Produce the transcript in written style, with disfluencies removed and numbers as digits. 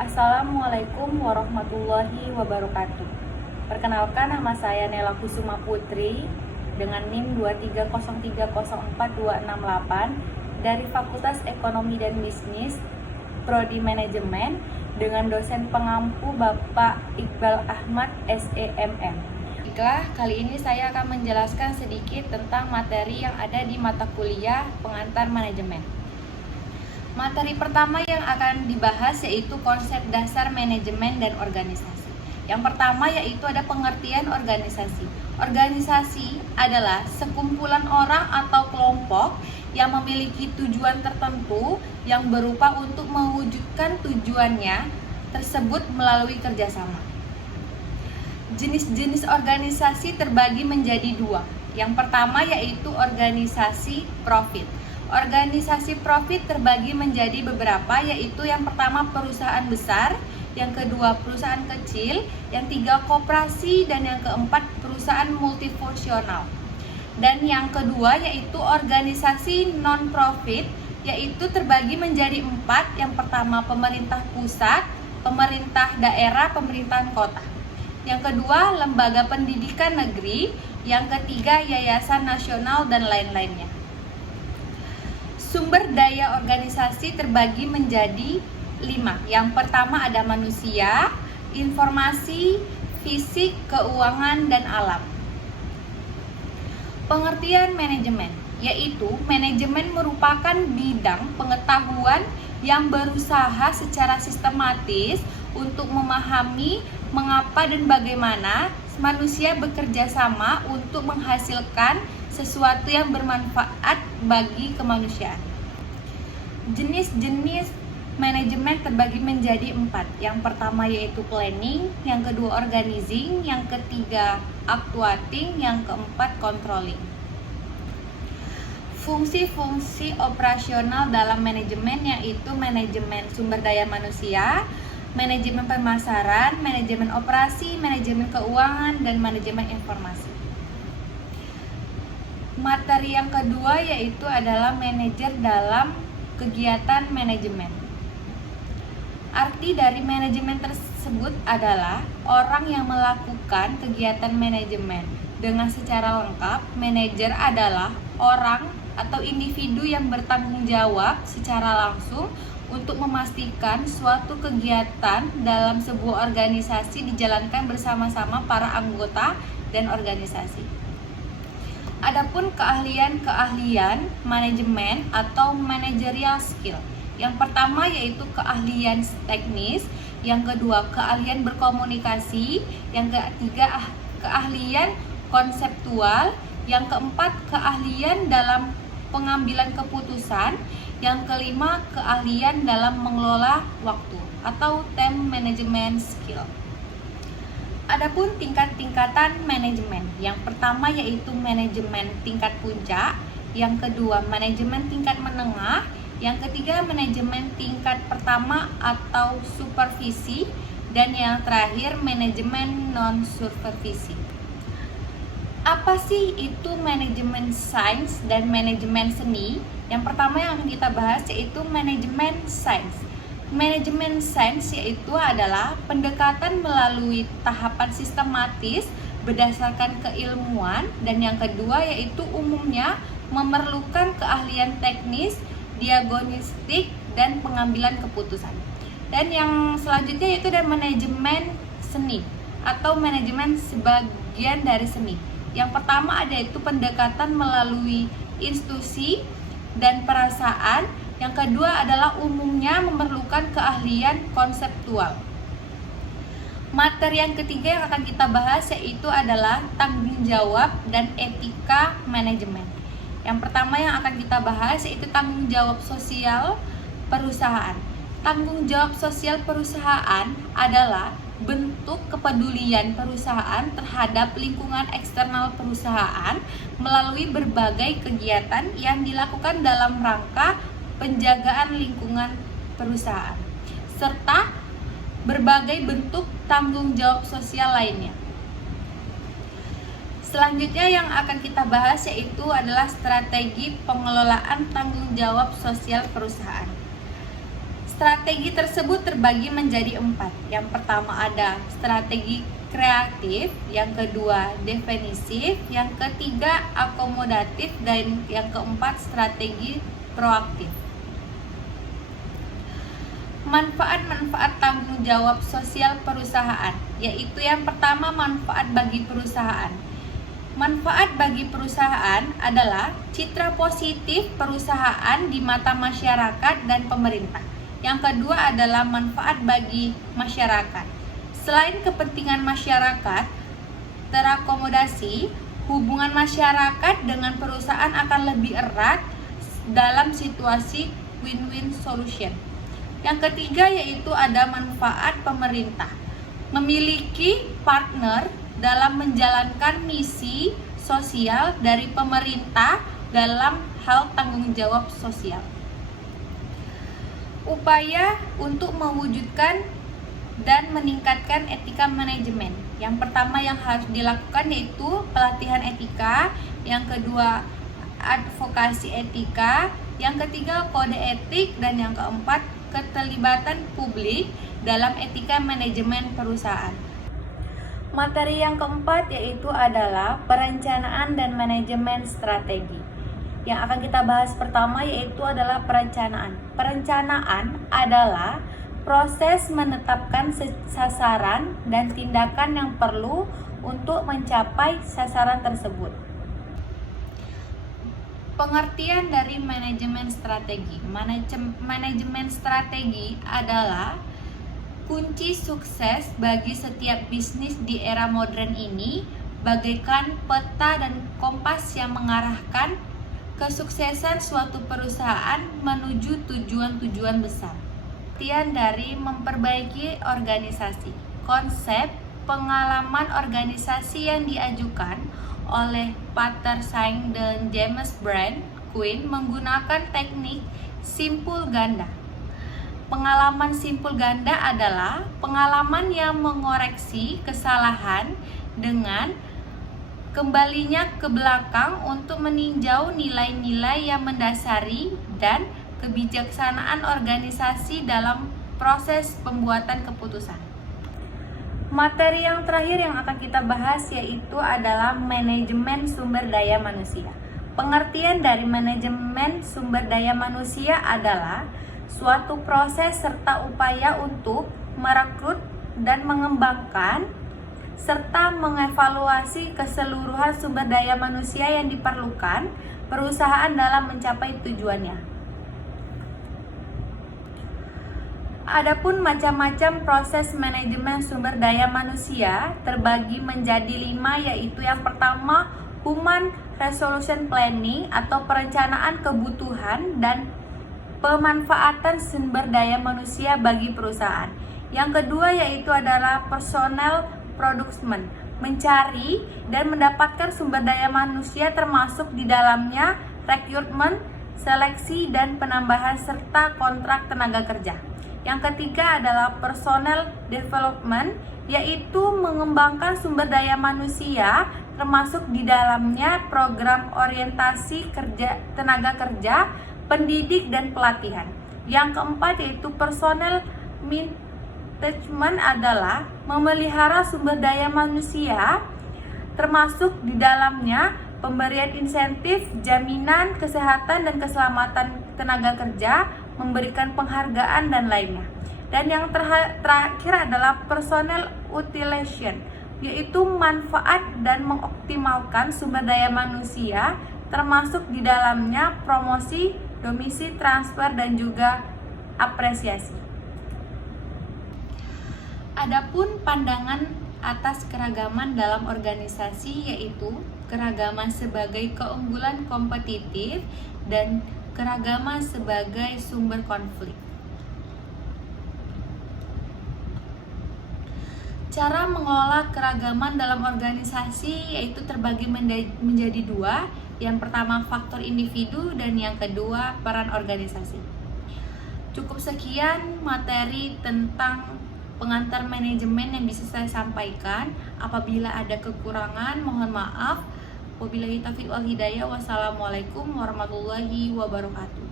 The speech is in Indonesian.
Assalamualaikum warahmatullahi wabarakatuh. Perkenalkan, nama saya Nela Kusuma Putri dengan NIM 230304268 dari Fakultas Ekonomi dan Bisnis, Prodi Manajemen, dengan dosen pengampu Bapak Iqbal Ahmad SEMM. Baiklah, kali ini saya akan menjelaskan sedikit tentang materi yang ada di mata kuliah pengantar manajemen. Materi pertama yang akan dibahas yaitu konsep dasar manajemen dan organisasi. Yang pertama yaitu ada pengertian organisasi. Organisasi adalah sekumpulan orang atau kelompok yang memiliki tujuan tertentu yang berupa untuk mewujudkan tujuannya tersebut melalui kerjasama. Jenis-jenis organisasi terbagi menjadi dua. Yang pertama yaitu organisasi profit. Organisasi profit terbagi menjadi beberapa, yaitu yang pertama perusahaan besar, yang kedua perusahaan kecil, yang tiga koperasi, dan yang keempat perusahaan multifungsional. Dan yang kedua yaitu organisasi non-profit, yaitu terbagi menjadi empat. Yang pertama pemerintah pusat, pemerintah daerah, pemerintahan kota. Yang kedua lembaga pendidikan negeri, yang ketiga yayasan nasional, dan lain-lainnya. Sumber daya organisasi terbagi menjadi 5. Yang pertama ada manusia, informasi, fisik, keuangan, dan alam. Pengertian manajemen, yaitu manajemen merupakan bidang pengetahuan yang berusaha secara sistematis untuk memahami mengapa dan bagaimana manusia bekerja sama untuk menghasilkan sesuatu yang bermanfaat bagi kemanusiaan. Jenis-jenis manajemen terbagi menjadi 4. Yang pertama yaitu planning, yang kedua organizing, yang ketiga actuating, yang keempat controlling. Fungsi-fungsi operasional dalam manajemen yaitu manajemen sumber daya manusia, manajemen pemasaran, manajemen operasi, manajemen keuangan, dan manajemen informasi. Materi yang kedua yaitu adalah manajer dalam kegiatan manajemen. Arti dari manajemen tersebut adalah orang yang melakukan kegiatan manajemen. Dengan secara lengkap, manajer adalah orang atau individu yang bertanggung jawab secara langsung untuk memastikan suatu kegiatan dalam sebuah organisasi dijalankan bersama-sama para anggota dan organisasi. Adapun keahlian manajemen atau managerial skill. Yang pertama yaitu keahlian teknis, yang kedua keahlian berkomunikasi, yang ketiga keahlian konseptual, yang keempat keahlian dalam pengambilan keputusan, yang kelima keahlian dalam mengelola waktu atau time management skill. Adapun tingkat-tingkatan manajemen, yang pertama yaitu manajemen tingkat puncak, yang kedua manajemen tingkat menengah, yang ketiga manajemen tingkat pertama atau supervisi, dan yang terakhir manajemen non-supervisi. Apa sih itu manajemen sains dan manajemen seni? Yang pertama yang akan kita bahas yaitu manajemen sains. Manajemen sains yaitu adalah pendekatan melalui tahapan sistematis berdasarkan keilmuan, dan yang kedua yaitu umumnya memerlukan keahlian teknis, diagnostik, dan pengambilan keputusan. Dan yang selanjutnya yaitu ada manajemen seni atau manajemen sebagian dari seni. Yang pertama ada itu pendekatan melalui institusi dan perasaan. Yang kedua adalah umumnya memerlukan keahlian konseptual. Materi yang ketiga yang akan kita bahas yaitu adalah tanggung jawab dan etika manajemen. Yang pertama yang akan kita bahas yaitu tanggung jawab sosial perusahaan. Tanggung jawab sosial perusahaan adalah bentuk kepedulian perusahaan terhadap lingkungan eksternal perusahaan melalui berbagai kegiatan yang dilakukan dalam rangka penjagaan lingkungan perusahaan, serta berbagai bentuk tanggung jawab sosial lainnya. Selanjutnya yang akan kita bahas yaitu adalah strategi pengelolaan tanggung jawab sosial perusahaan. Strategi tersebut terbagi menjadi 4. Yang pertama ada strategi kreatif, yang kedua definisif, yang ketiga akomodatif, dan yang keempat strategi proaktif. Manfaat-manfaat tanggung jawab sosial perusahaan, yaitu yang pertama manfaat bagi perusahaan. Manfaat bagi perusahaan adalah citra positif perusahaan di mata masyarakat dan pemerintah. Yang kedua adalah manfaat bagi masyarakat. Selain kepentingan masyarakat terakomodasi, hubungan masyarakat dengan perusahaan akan lebih erat dalam situasi win-win solution. Yang ketiga yaitu ada manfaat pemerintah. Memiliki partner dalam menjalankan misi sosial dari pemerintah dalam hal tanggung jawab sosial. Upaya untuk mewujudkan dan meningkatkan etika manajemen. Yang pertama yang harus dilakukan yaitu pelatihan etika, yang kedua advokasi etika, yang ketiga kode etik, dan yang keempat keterlibatan publik dalam etika manajemen perusahaan. Materi yang keempat yaitu adalah perencanaan dan manajemen strategi. Yang akan kita bahas pertama yaitu adalah perencanaan. Perencanaan adalah proses menetapkan sasaran dan tindakan yang perlu untuk mencapai sasaran tersebut. Pengertian dari manajemen strategi. Manajemen strategi adalah kunci sukses bagi setiap bisnis di era modern ini, bagaikan peta dan kompas yang mengarahkan kesuksesan suatu perusahaan menuju tujuan-tujuan besar. Pengertian dari memperbaiki organisasi. Konsep pengalaman organisasi yang diajukan oleh Peter Senge dan James Brand Quinn menggunakan teknik simpul ganda. Pengalaman simpul ganda adalah pengalaman yang mengoreksi kesalahan dengan kembalinya ke belakang untuk meninjau nilai-nilai yang mendasari dan kebijaksanaan organisasi dalam proses pembuatan keputusan. Materi yang terakhir yang akan kita bahas yaitu adalah manajemen sumber daya manusia. Pengertian dari manajemen sumber daya manusia adalah suatu proses serta upaya untuk merekrut dan mengembangkan serta mengevaluasi keseluruhan sumber daya manusia yang diperlukan perusahaan dalam mencapai tujuannya. Adapun macam-macam proses manajemen sumber daya manusia terbagi menjadi 5, yaitu yang pertama Human Resource Planning atau perencanaan kebutuhan dan pemanfaatan sumber daya manusia bagi perusahaan. Yang kedua yaitu adalah Personnel Production, mencari dan mendapatkan sumber daya manusia termasuk di dalamnya rekrutmen, seleksi dan penambahan serta kontrak tenaga kerja. Yang ketiga adalah Personnel Development, yaitu mengembangkan sumber daya manusia termasuk di dalamnya program orientasi kerja tenaga kerja, pendidik dan pelatihan. Yang keempat yaitu Personnel Management adalah memelihara sumber daya manusia termasuk di dalamnya pemberian insentif, jaminan kesehatan dan keselamatan tenaga kerja, memberikan penghargaan dan lainnya. Dan yang terakhir adalah Personnel Utilization, yaitu manfaat dan mengoptimalkan sumber daya manusia termasuk di dalamnya promosi, domisi, transfer dan juga apresiasi. Adapun pandangan atas keragaman dalam organisasi yaitu keragaman sebagai keunggulan kompetitif dan keragaman sebagai sumber konflik. Cara mengelola keragaman dalam organisasi yaitu terbagi menjadi 2. Yang pertama faktor individu dan yang kedua peran organisasi. Cukup sekian materi tentang pengantar manajemen yang bisa saya sampaikan. Apabila ada kekurangan mohon maaf. Wabillahi taufiq wal hidayah. Wassalamualaikum warahmatullahi wabarakatuh.